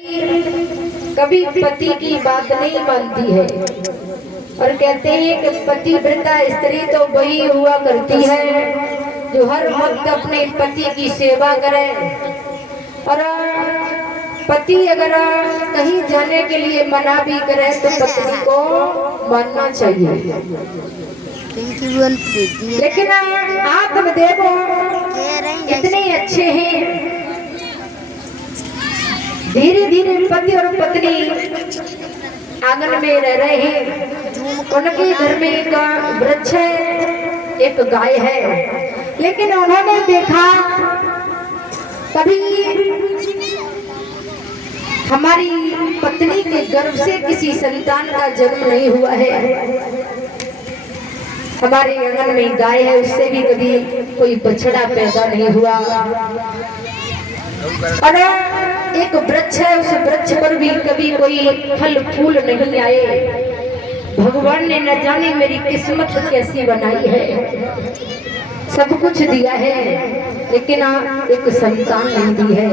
कभी पति की बात नहीं मानती है और कहते हैं कि पतिव्रता स्त्री तो वही हुआ करती है जो हर वक्त अपने पति की सेवा करे। और पति अगर कहीं जाने के लिए मना भी करे तो पत्नी को मानना चाहिए। लेकिन आत्मदेव इतने अच्छे हैं, धीरे धीरे पति और पत्नी आंगन में रह रहे हैं। उनके घर में एक वृक्ष है, एक गाय है, लेकिन उन्होंने देखा कभी हमारी पत्नी के गर्भ से किसी संतान का जन्म नहीं हुआ है। हमारे आंगन में गाय है, उससे भी कभी कोई बछड़ा पैदा नहीं हुआ। और एक वृक्ष है, उस वृक्ष पर भी कभी कोई फल फूल नहीं आए। भगवान ने न जाने मेरी किस्मत कैसी बनाई है। सब कुछ दिया है लेकिन एक संतान नहीं दी है।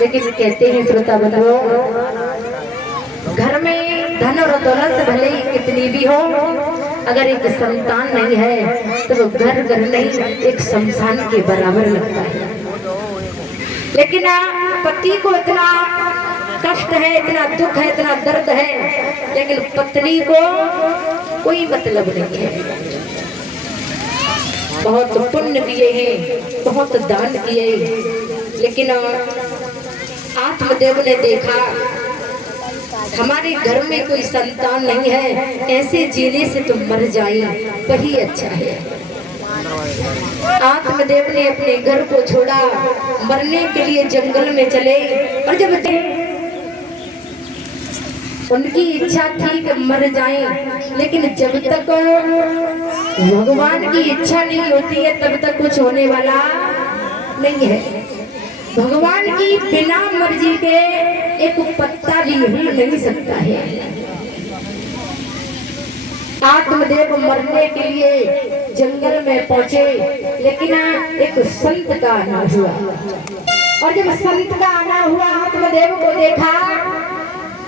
लेकिन कहते हैं श्रोता बंधुओं, घर में धन और दौलत भले ही कितनी भी हो, अगर एक संतान नहीं है तो वो घर घर नहीं एक शमशान के बराबर लगता है। लेकिन पति को इतना कष्ट है, इतना दुख है, इतना दर्द है, लेकिन पत्नी को कोई मतलब नहीं है। बहुत पुण्य किए हैं, बहुत दान किए, लेकिन आत्मदेव ने देखा हमारे घर में कोई संतान नहीं है, ऐसे जीने से तुम मर जाए वही अच्छा है। आत्मदेव ने अपने घर को छोड़ा, मरने के लिए जंगल में चले। और जब उनकी इच्छा थी कि मर जाएं, लेकिन जब तक भगवान की इच्छा नहीं होती है तब तक कुछ होने वाला नहीं है। भगवान की बिना मर्जी के एक पत्ता भी हिल नहीं सकता है। आत्मदेव मरने के लिए जंगल में पहुंचे, लेकिन एक संत का आना हुआ। और जब संत का आना हुआ, आत्मदेव को देखा,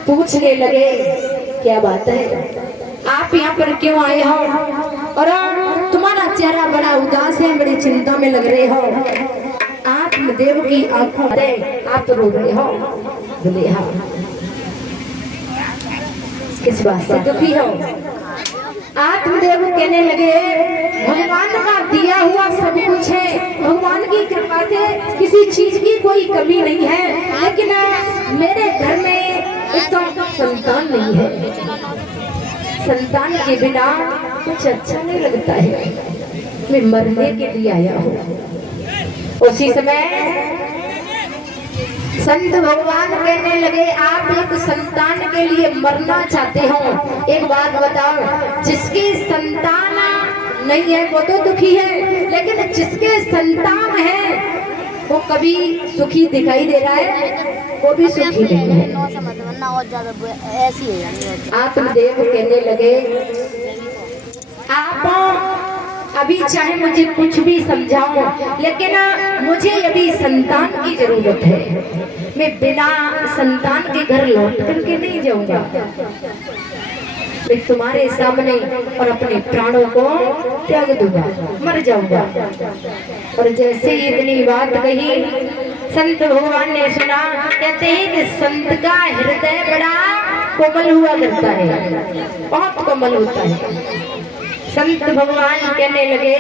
पूछने लगे क्या बात है, आप यहाँ पर क्यों आए हो? और तुम्हारा चेहरा बड़ा उदास है, बड़ी चिंता में लग रहे हो। आत्मदेव की आंखों में आप रो रहे हो। बोले हाँ, किस बात से दुखी हो? आत्मदेव कहने लगे भगवान का दिया हुआ सब कुछ है, भगवान की कृपा से किसी चीज की कोई कमी नहीं है, लेकिन मेरे घर में एक तो संतान नहीं है। संतान के बिना कुछ अच्छा नहीं लगता है। मैं मरने के लिए आया हूँ। उसी समय संत भगवान कहने लगे आप एक संतान के लिए मरना चाहते हो? एक बात बताओ, जिसकी संतान नहीं है वो तो दुखी है, लेकिन जिसके संतान है वो कभी सुखी दिखाई दे रहा है? वो भी सुखी नहीं है। आत्मदेव कहने लगे आप अभी चाहे मुझे कुछ भी समझाओ, लेकिन मुझे अभी संतान की जरूरत है। मैं बिना संतान के घर लौट करके नहीं जाऊंगा। मैं तुम्हारे सामने और अपने प्राणों को त्याग दूंगा, मर जाऊंगा। और जैसे ही इतनी बात कही, संत भगवान ने सुना। कहते हैं कि संत का हृदय बड़ा कोमल हुआ करता है, बहुत कोमल होता है। संत भगवान कहने लगे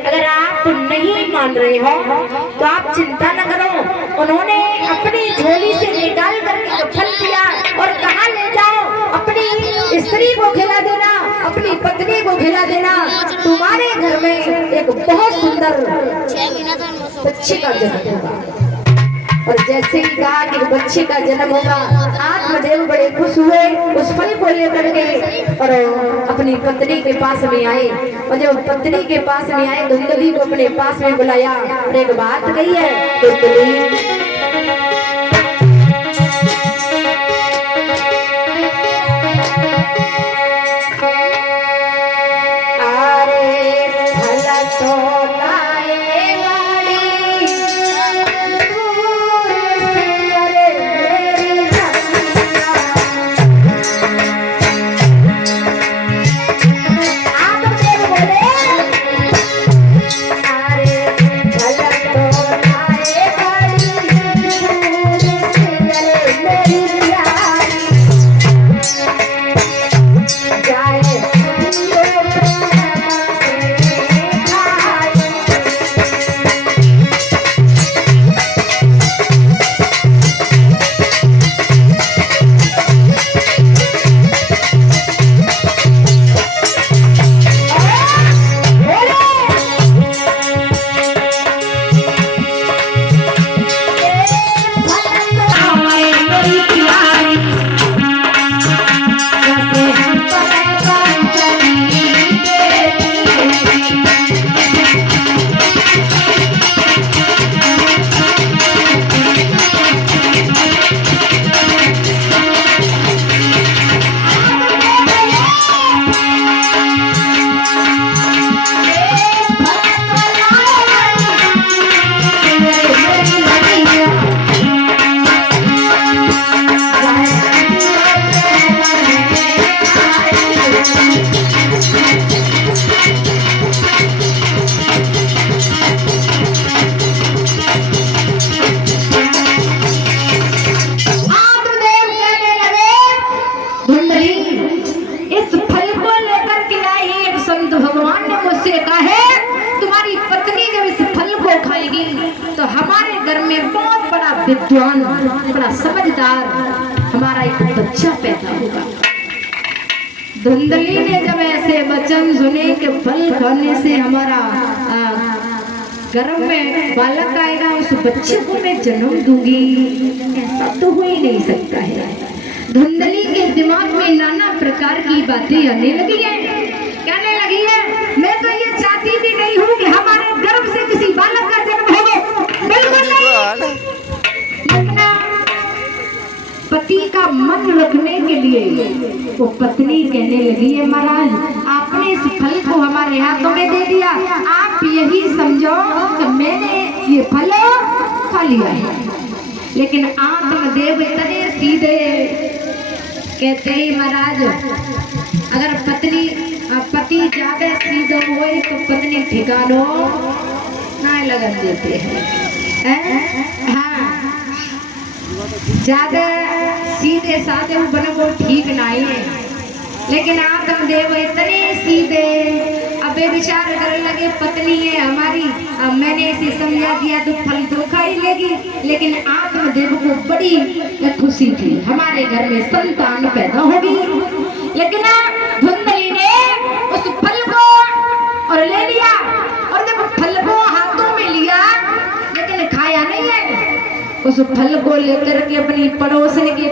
अगर आप नहीं मान रहे हो तो आप चिंता न करो। उन्होंने अपनी झोली से निकाल करके कफन दिया और कहा ले जाओ, अपनी स्त्री को खिला देना, अपनी पत्नी को खिला देना। तुम्हारे घर में एक बहुत सुंदर बच्चे का जन्म होगा। और जैसे ही कहा कि बच्चे का जन्म होगा, आत्मदेव बड़े खुश हुए। उस फल को लेकर के और अपनी पत्नी के पास में आए। और जब पत्नी के पास में आए, धुंधली को अपने पास में बुलाया और एक बात कही है, धुंधली तो हमारे घर में बहुत बड़ा विद्वान, बड़ा समझदार हमारा एक बच्चा पैदा होगा। धुंधली ने जब ऐसे वचन सुने कि फल खाने से हमारा गर्भ में बालक आएगा, उस बच्चे को मैं जन्म दूंगी, ऐसा तो हो ही नहीं सकता है। धुंधली के दिमाग में नाना प्रकार की बातें आने लगी है, कहने लगी है मैं तो ये चाहती भी नहीं हूँ कि हमारे गर्भ से किसी बालक का जन्म हो, बिल्कुल नहीं। पति का मन रखने के लिए वो पत्नी कहने लगी है महाराज आपने इस फल को हमारे हाथों में दे दिया, आप यही समझो कि मैंने ये फल खा लिया है। लेकिन आत्मदेव इतने सीधे कहते ही महाराज अगर पति ज्यादा सीधे हुए तो पत्नी ठिकानो ना लगन देते हैं। हाँ ज्यादा सीधे साधे बने वो ठीक नहीं है, लेकिन आत्मदेव इतने सीधे अब विचार करने लगे पत्नी है हमारी, अब मैंने इसे समझा दिया तो फल तो खा ही लेगी। लेकिन आत्मदेव को बड़ी खुशी थी हमारे घर में संतान पैदा होगी। लेकिन धुंधली ने उस फल को और ले लिया, और जब फल को हाथों में लिया लेकिन खाया नहीं है, उस फल को लेकर के अपनी पड़ोसन के